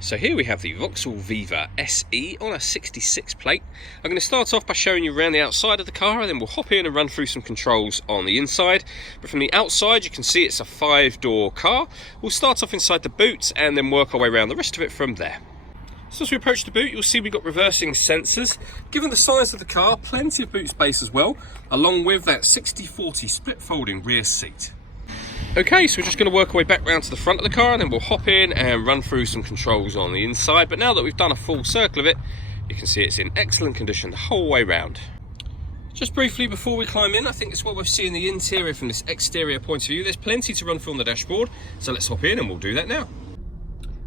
So here we have the Vauxhall Viva SE on a 66 plate. I'm going to start off by showing you around the outside of the car, and then we'll hop in and run through some controls on the inside. But from the outside you can see it's a 5-door car. We'll start off inside the boot and then work our way around the rest of it from there. So as we approach the boot, you'll see we've got reversing sensors. Given the size of the car, plenty of boot space as well, along with that 60/40 split folding rear seat. Okay, so we're just going to work our way back round to the front of the car, and then we'll hop in and run through some controls on the inside. But now that we've done a full circle of it, you can see it's in excellent condition the whole way round. Just briefly before we climb in, I think it's what we're seeing the interior from this exterior point of view. There's plenty to run through on the dashboard, so let's hop in and we'll do that now.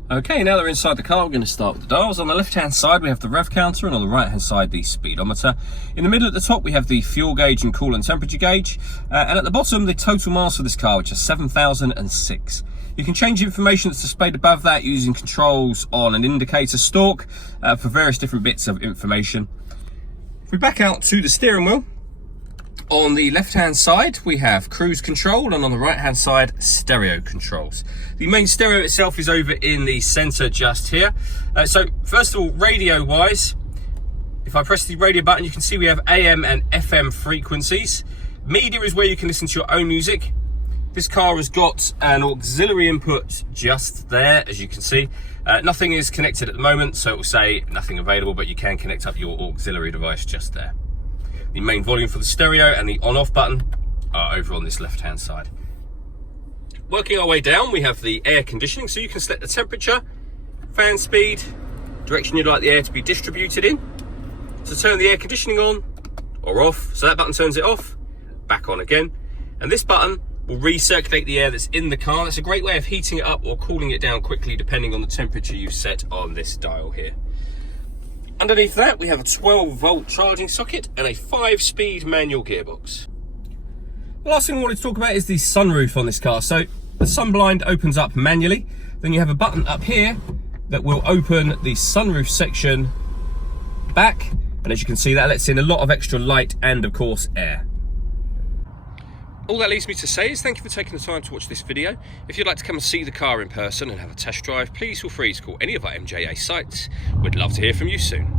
Okay, now that we're inside the car, we're going to start with the dials. On the left-hand side, we have the rev counter, and on the right-hand side, the speedometer. In the middle at the top, we have the fuel gauge and coolant temperature gauge. And at the bottom, the total miles for this car, which is 7,006. You can change the information that's displayed above that using controls on an indicator stalk for various different bits of information. If we back out to the steering wheel, on the left-hand side, we have cruise control, and on the right-hand side, stereo controls. The main stereo itself is over in the center just here. So first of all, radio-wise, if I press the radio button, you can see we have AM and FM frequencies. Media is where you can listen to your own music. This car has got an auxiliary input just there, as you can see. Nothing is connected at the moment, so it will say nothing available, but you can connect up your auxiliary device just there. The main volume for the stereo and the on-off button are over on this left-hand side. Working our way down, we have the air conditioning, so you can select the temperature, fan speed, direction you'd like the air to be distributed in. To turn the air conditioning on or off, so that button turns it off, back on again. And this button will recirculate the air that's in the car. That's a great way of heating it up or cooling it down quickly, depending on the temperature you've set on this dial here. Underneath that, we have a 12-volt charging socket and a 5-speed manual gearbox. The last thing I wanted to talk about is the sunroof on this car. So the sun blind opens up manually. Then you have a button up here that will open the sunroof section back. And as you can see, that lets in a lot of extra light and, of course, air. All that leaves me to say is thank you for taking the time to watch this video. If you'd like to come and see the car in person and have a test drive, please feel free to call any of our MJA sites. We'd love to hear from you soon.